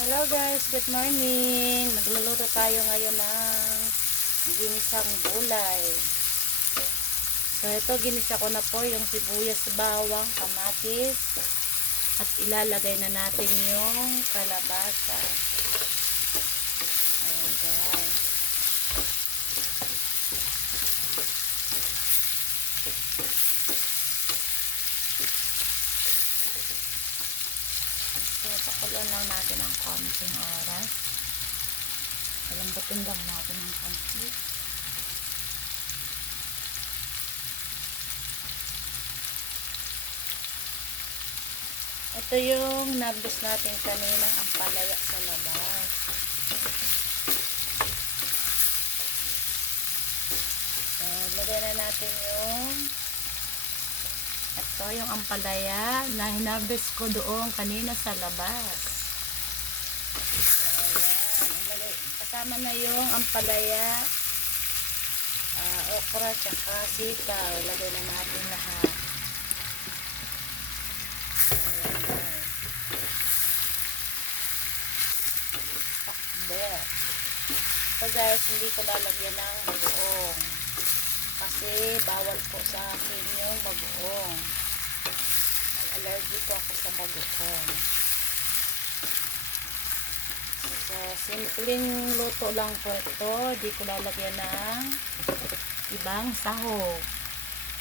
Hello guys, good morning. Magluluto tayo ngayon ng ginisang gulay. So ito ginisa ko na po yung sibuyas, bawang, kamatis at ilalagay na natin yung kalabasa. Ayan guys. Pakulan lang natin ng konting oras. Palambutin lang natin ng konti. Ito yung nabis natin kaninang ang palaya sa labas. So, lagay na natin yung ito yung ampalaya na hinabis ko doon kanina sa labas. So, ayan. Kasama na yung ampalaya, ah, okra, tsaka sitaw. Ilagay na natin lahat. Takbe. So guys, hindi ko lalagyan ng bagoong. Kasi bawal po sa akin yung bagoong. May allergy po ako sa bagoong. So, simpleng luto lang po ito. Di ko lalagyan ng ibang sahog.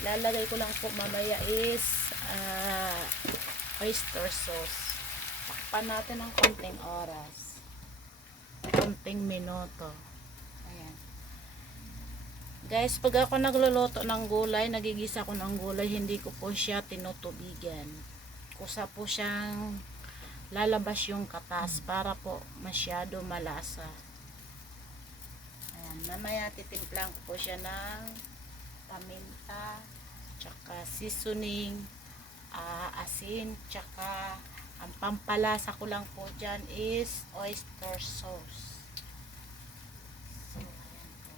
Lalagay ko lang po mamaya is ah, oyster sauce. Takpan natin ng konting oras. Konting minuto. Guys, pag ako nagluluto ng gulay, nagigisa ko ng gulay, hindi ko po siya tinutubigan. Kusa po siyang lalabas yung katas para po masyado malasa. Ayan, mamaya titimplang ko po siya ng paminta, tsaka seasoning, ah, asin, tsaka ang pampalasa ko lang po dyan is oyster sauce. So, ayan po.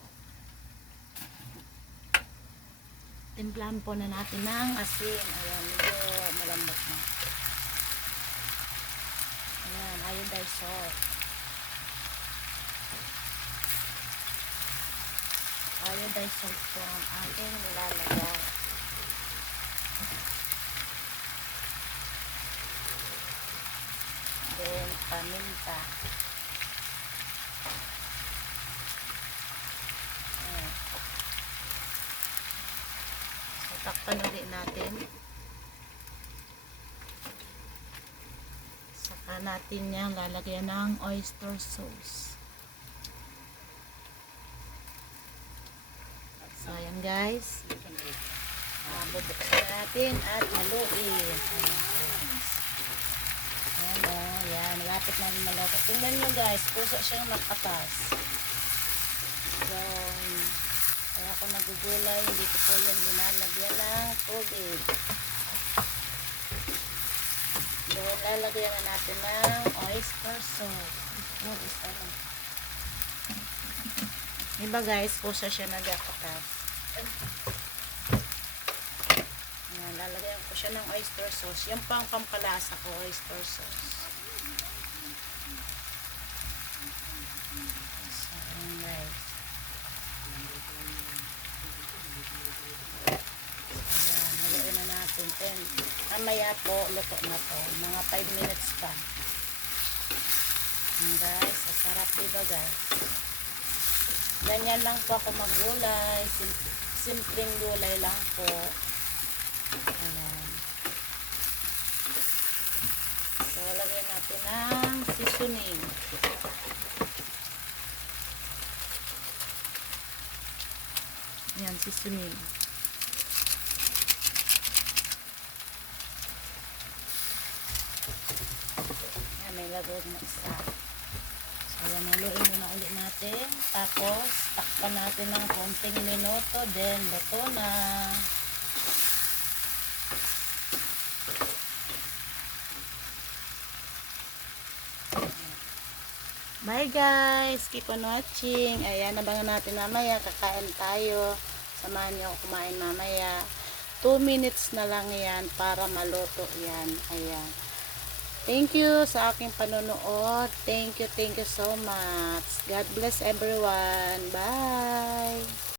Timplahan po na natin ng asin. Ayan, medyo malambot na. Ayan, iodized salt. Iodized salt po ang ating nilalagay. Then, paminta. Ayan. So, takpan ulit natin. Saka natin yan lalagyan ng oyster sauce. So, ayan guys. Uh, bubuksan natin at haluin. Ayan o. Ayan. Malapit na malapit. Tingnan nyo guys. Puso siyang makatas. So, kaya ako nagugulay. Hindi ko po yan linalagyan ng tubig. So, lalagyan na natin ng oyster sauce. No, is ano. Diba guys, pusa siya nagkakatas. Ayan, lalagyan ko siya ng oyster sauce. Yan pa ang pampalasa ko, oyster sauce. So, ayan guys. Ayan, haluin na natin. Then, mamaya po, luto na to. Mga 5 minutes pa. Ayan guys, asarap diba guys? Ganyan lang po ako maggulay. Sim simpleng gulay lang po. Ayan. So, lagyan natin ng seasoning. Ayan, seasoning. May lagod na isa. So, ayan, haluin muna ulit natin. Tapos, takpan natin ng konting minuto. Then, luto na. Bye guys! Keep on watching. Ayan, nabangan natin mamaya. Kakain tayo. Samahan niyo ako kumain mamaya. 2 minutes na lang yan para maluto yan. Ayan. Thank you sa aking panonood. Thank you, thank you so much. God bless everyone. Bye!